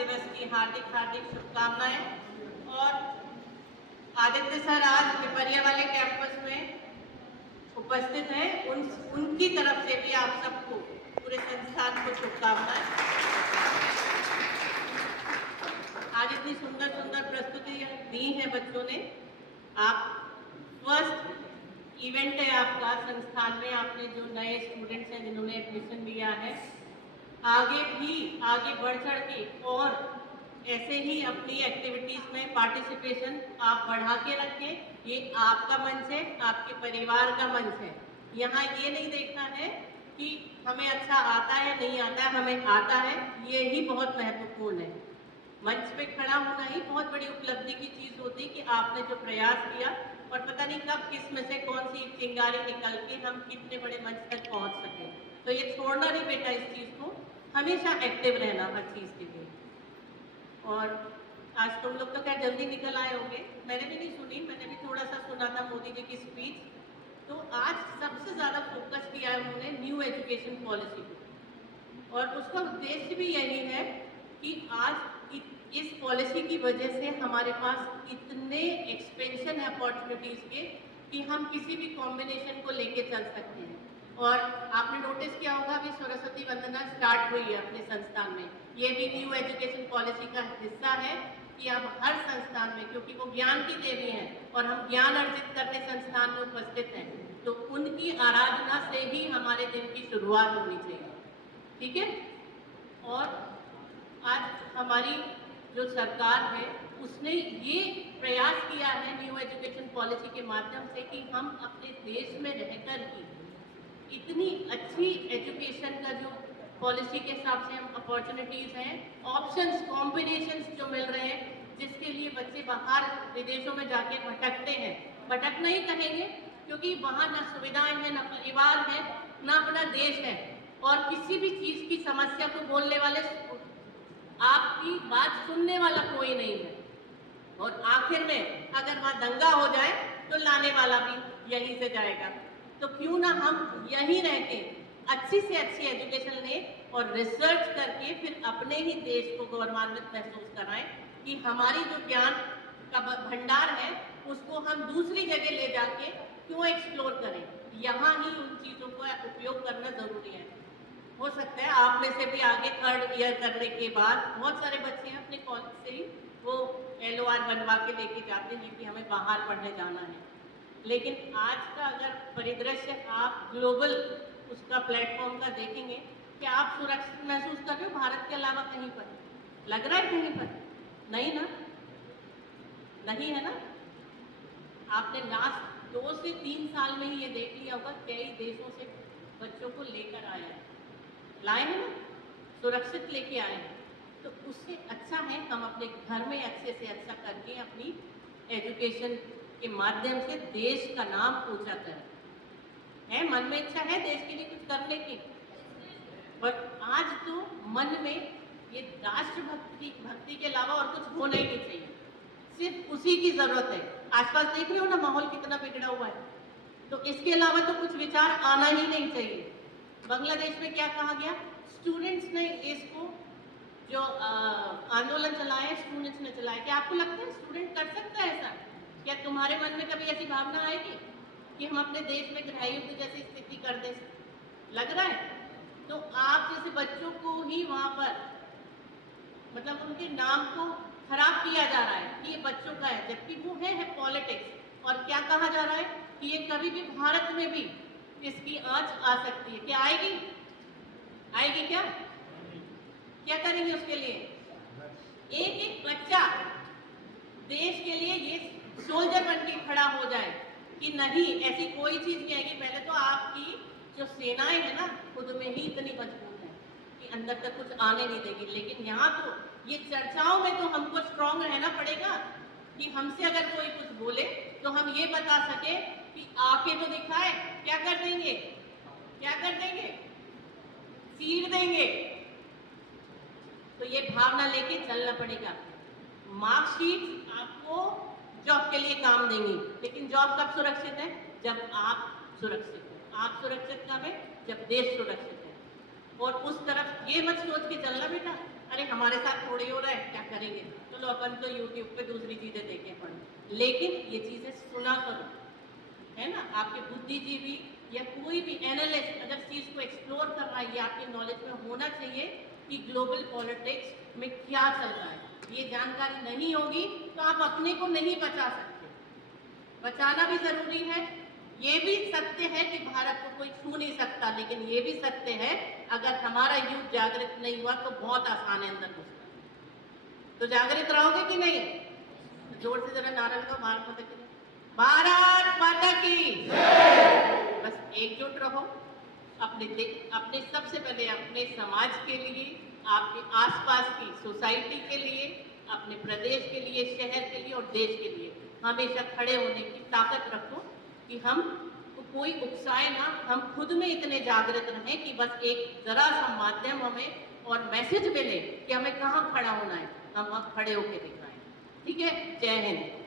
दिवस की हार्दिक हार्दिक शुभकामनाएं। और आदित्य सर आज पिपरिया वाले कैंपस में उपस्थित हैं, उनकी तरफ से भी आप सबको, पूरे संस्थान को शुभकामनाएं। आज इतनी सुंदर सुंदर प्रस्तुतियां दी हैं बच्चों ने। आप फर्स्ट इवेंट है आपका संस्थान में, आपने जो नए स्टूडेंट्स हैं जिन्होंने एडमिशन लिया है, आगे बढ़ चढ़ के और ऐसे ही अपनी एक्टिविटीज में पार्टिसिपेशन आप बढ़ा के रखें। ये आपका मंच है, आपके परिवार का मंच है। यहाँ ये नहीं देखना है कि हमें अच्छा आता है नहीं आता है, हमें आता है, ये ही बहुत महत्वपूर्ण है। मंच पे खड़ा होना ही बहुत बड़ी उपलब्धि की चीज होती है कि आपने जो प्रयास किया, और पता नहीं कब किस में से कौन सी चिंगारी निकल के हम कितने बड़े मंच तक पहुंच सके। तो ये छोड़ना नहीं बेटा, इस चीज को हमेशा एक्टिव रहना हर चीज के लिए। और आज तुम लोग तो क्या जल्दी निकल आए होंगे, मैंने भी नहीं सुनी, मैंने भी थोड़ा सा सुना था मोदी जी की स्पीच। तो आज सबसे ज्यादा फोकस किया है उन्होंने न्यू एजुकेशन पॉलिसी को, और उसका उद्देश्य भी यही है कि आज इस पॉलिसी की वजह से हमारे पास इतने एक्सपेंशन है अपॉर्चुनिटीज के कि हम किसी भी कॉम्बिनेशन को लेके चल सकते हैं। और आपने नोटिस किया होगा अभी सरस्वती वंदना स्टार्ट हुई है अपने संस्थान में, ये भी न्यू एजुकेशन पॉलिसी का हिस्सा है कि अब हर संस्थान में, क्योंकि वो ज्ञान की देवी हैं और हम ज्ञान अर्जित करने संस्थान में उपस्थित हैं, तो उनकी आराधना से ही हमारे दिन की शुरुआत होनी चाहिए। ठीक है। और आज हमारी जो सरकार है उसने ये प्रयास किया है न्यू एजुकेशन पॉलिसी के माध्यम से कि हम अपने देश में रहकर ही इतनी अच्छी एजुकेशन का जो पॉलिसी के हिसाब से हम अपॉर्चुनिटीज हैं, ऑप्शंस, कॉम्बिनेशंस जो मिल रहे हैं, जिसके लिए बच्चे बाहर विदेशों में जाके भटकते हैं। भटकना ही कहेंगे क्योंकि वहाँ ना सुविधाएं हैं, ना परिवार है, ना अपना देश है, और किसी भी चीज की समस्या को बोलने वाले, आपकी बात सुनने वाला कोई नहीं है। और आखिर में अगर वहां दंगा हो जाए तो लाने वाला भी यहीं से जाएगा। तो क्यों ना हम यहीं रह के अच्छी से अच्छी एजुकेशन लें और रिसर्च करके फिर अपने ही देश को गौरवान्वित महसूस कराएं कि हमारी जो ज्ञान का भंडार है उसको हम दूसरी जगह ले जाके क्यों एक्सप्लोर करें, यहाँ ही उन चीज़ों का उपयोग करना ज़रूरी है। हो सकता है आप में से भी आगे थर्ड ईयर करने के बाद बहुत सारे बच्चे हैं अपने कॉलेज से ही वो LOR बनवा के लेके जाते हैं कि हमें बाहर पढ़ने जाना है। लेकिन आज का अगर परिदृश्य आप ग्लोबल उसका प्लेटफॉर्म का देखेंगे कि आप सुरक्षित महसूस कर रहे हो भारत के अलावा कहीं पर? लग रहा है कहीं पर? नहीं ना, नहीं है ना। आपने लास्ट 2 से 3 साल में ही ये देख लिया होगा कई देशों से बच्चों को लेकर आया है, लाए हैं ना, सुरक्षित लेके आए हैं। तो उससे अच्छा है हम अपने घर में अच्छे से अच्छा करके अपनी एजुकेशन के माध्यम से देश का नाम ऊंचा करें। है मन में इच्छा है देश के लिए कुछ करने की, पर आज तो मन में ये राष्ट्रभक्ति के अलावा और कुछ होना ही नहीं चाहिए, सिर्फ उसी की जरूरत है। आसपास देख रहे हो ना माहौल कितना बिगड़ा हुआ है, तो इसके अलावा तो कुछ विचार आना ही नहीं चाहिए। बांग्लादेश में क्या कहा गया, स्टूडेंट्स ने इसको जो आंदोलन चलाया स्टूडेंट्स ने चलाया, क्या आपको लगता है स्टूडेंट कर सकता है ऐसा? क्या तुम्हारे मन में कभी ऐसी भावना आएगी कि हम अपने देश में गृहयुद्ध जैसी स्थिति कर दे? लग रहा है? तो आप जैसे बच्चों को ही वहां पर मतलब उनके नाम को खराब किया जा रहा है कि ये बच्चों का है, जबकि वो है पॉलिटिक्स। और क्या कहा जा रहा है कि ये कभी भी भारत में भी इसकी आंच आ सकती है। क्या आएगी? आएगी क्या? क्या करेंगे उसके लिए? एक एक बच्चा देश के लिए ये सोल्जर बन के खड़ा हो जाए कि नहीं ऐसी कोई चीज नहीं आएगी। पहले तो आपकी जो सेनाएं है ना खुद में ही इतनी मजबूत है कि अंदर तक कुछ आने नहीं देगी। लेकिन यहाँ तो ये चर्चाओं में तो हमको स्ट्रांग रहना पड़ेगा कि हमसे अगर कोई कुछ बोले तो हम ये बता सके कि आके तो दिखाए। क्या कर देंगे? क्या कर देंगे? चीर देंगे। तो ये भावना लेके चलना पड़ेगा। मार्कशीट आपको जॉब के लिए काम देंगी, लेकिन जॉब कब सुरक्षित है? जब आप सुरक्षित हो। आप सुरक्षित कब है? जब देश सुरक्षित है। और उस तरफ ये मत सोच के चलना बेटा अरे हम हमारे साथ थोड़ी हो रहा है, क्या करेंगे, चलो अपन तो यूट्यूब पे दूसरी चीजें देखें पढ़ो। लेकिन ये चीजें सुना करो, है ना। आपके बुद्धिजीवी या कोई भी एनालिस्ट अगर चीज को एक्सप्लोर कर रहा है, ये आपके नॉलेज में होना चाहिए कि ग्लोबल पॉलिटिक्स में क्या चल रहा है। ये जानकारी नहीं होगी तो आप अपने को नहीं बचा सकते। बचाना भी जरूरी है। ये भी सत्य है कि भारत को कोई छू नहीं सकता, लेकिन ये भी सत्य है अगर हमारा यूथ जागृत नहीं हुआ तो बहुत आसान है अंदर घुसना। तो जागृत रहोगे कि नहीं? जोर से जरा नारा लगाओ, भारत माता की, भारत माता की। बस एकजुट रहो अपने सबसे पहले अपने समाज के लिए, आपके आसपास की सोसाइटी के लिए, अपने प्रदेश के लिए, शहर के लिए और देश के लिए हमेशा खड़े होने की ताकत रखो कि हम तो कोई उकसाए ना, हम खुद में इतने जागृत रहें कि बस एक जरा सा माध्यम हमें और मैसेज मिले कि हमें कहाँ खड़ा होना है, हम वहाँ खड़े होकर दिखाएं। ठीक है, जय हिंद।